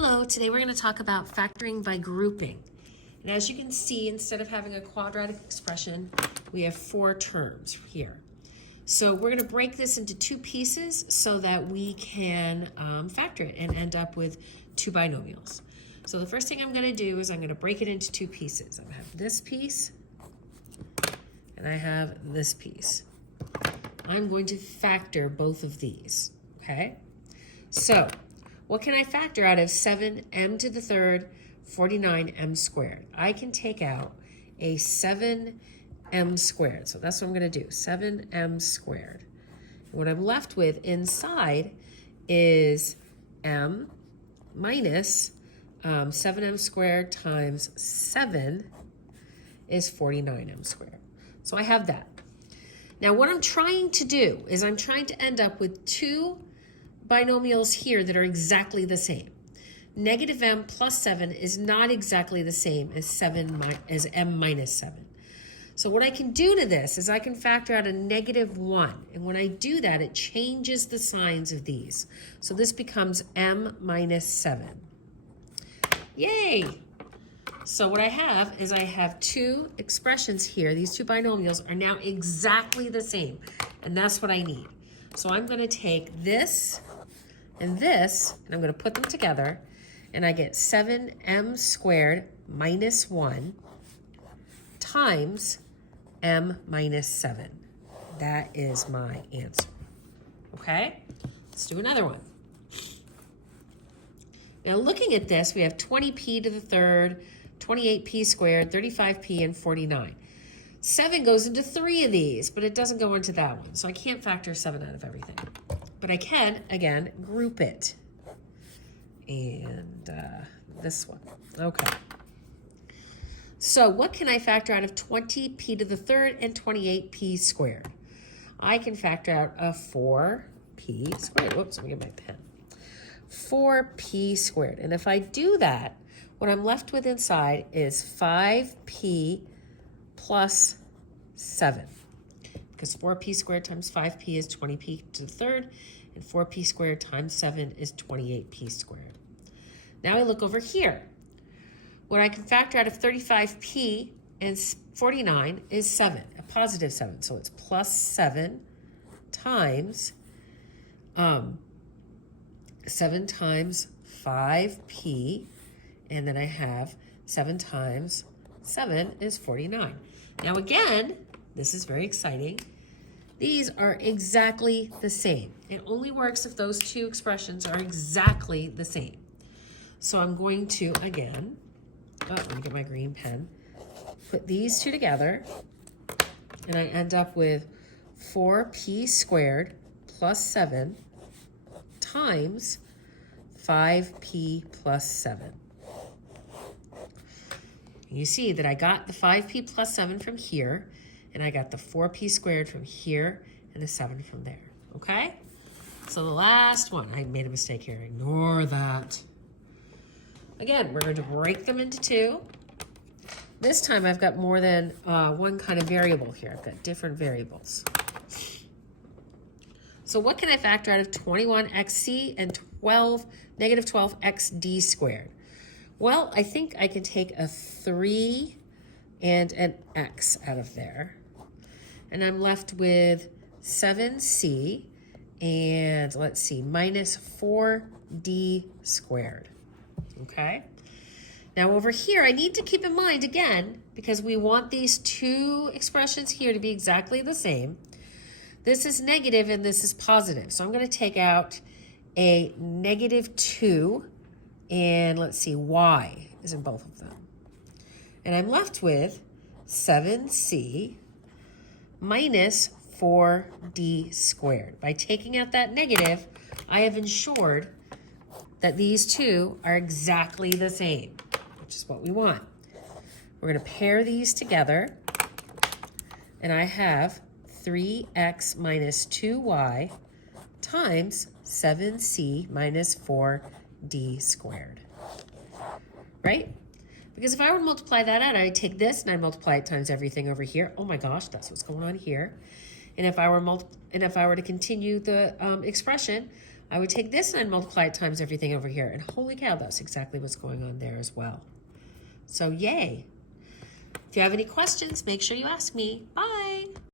Hello, today we're going to talk about factoring by grouping. And as you can see, instead of having a quadratic expression, we have four terms here. So we're going to break this into two pieces so that we can factor it and end up with two binomials. So the first thing I'm going to do is I'm going to break it into two pieces. I'm going to have this piece and I have this piece. I'm going to factor both of these, okay? So what can I factor out of 7m to the third 49m squared? I can take out a 7m squared. So that's what I'm going to do, 7m squared. And what I'm left with inside is m minus 7m squared times 7 is 49m squared. So I have that. Now what I'm trying to do is I'm trying to end up with two binomials here that are exactly the same. Negative m plus 7 is not exactly the same as m minus 7. So what I can do to this is I can factor out a -1. And when I do that, it changes the signs of these. So this becomes m minus 7. Yay! So what I have is I have two expressions here. These two binomials are now exactly the same. And that's what I need. So I'm going to take this, and I'm going to put them together, and I get 7m squared minus 1 times m minus 7. That is my answer. Okay? Let's do another one. Now looking at this, we have 20p to the third, 28p squared, 35p, and 49. 7 goes into 3 of these, but it doesn't go into that one. So I can't factor 7 out of everything. But I can, again, group it. And this one. Okay. So what can I factor out of 20p to the third and 28p squared? I can factor out a 4p squared. Whoops, let me get my pen. 4p squared. And if I do that, what I'm left with inside is 5p plus 7. Because 4p squared times 5p is 20p to the third, and 4p squared times 7 is 28p squared. Now I look over here. What I can factor out of 35p and 49 is 7, a positive 7. So it's plus 7 times 7 times 5p, and then I have 7 times 7 is 49. Now again, this is very exciting. These are exactly the same. It only works if those two expressions are exactly the same. So I'm going to, again, let me get my green pen, put these two together, and I end up with 4p squared plus 7 times 5p plus 7. You see that I got the 5p plus 7 from here, and I got the 4p squared from here, and the 7 from there, okay? So the last one, I made a mistake here, ignore that. Again, we're going to break them into two. This time I've got more than one kind of variable here. I've got different variables. So what can I factor out of 21xc and negative 12xd squared? Well, I think I can take a 3 and an x out of there. And I'm left with 7c and, let's see, minus 4d squared. Okay? Now over here, I need to keep in mind, again, because we want these two expressions here to be exactly the same. This is negative and this is positive. So I'm going to take out a -2. And let's see, y is in both of them. And I'm left with 7c minus 4d squared. By taking out that negative, I have ensured that these two are exactly the same, which is what we want. We're going to pair these together, and I have 3x minus 2y times 7c minus 4d squared, right? Because if I were to multiply that out, I'd take this and I'd multiply it times everything over here. Oh my gosh, that's what's going on here. And if I were to continue the expression, I would take this and multiply it times everything over here. And holy cow, that's exactly what's going on there as well. So yay. If you have any questions, make sure you ask me. Bye.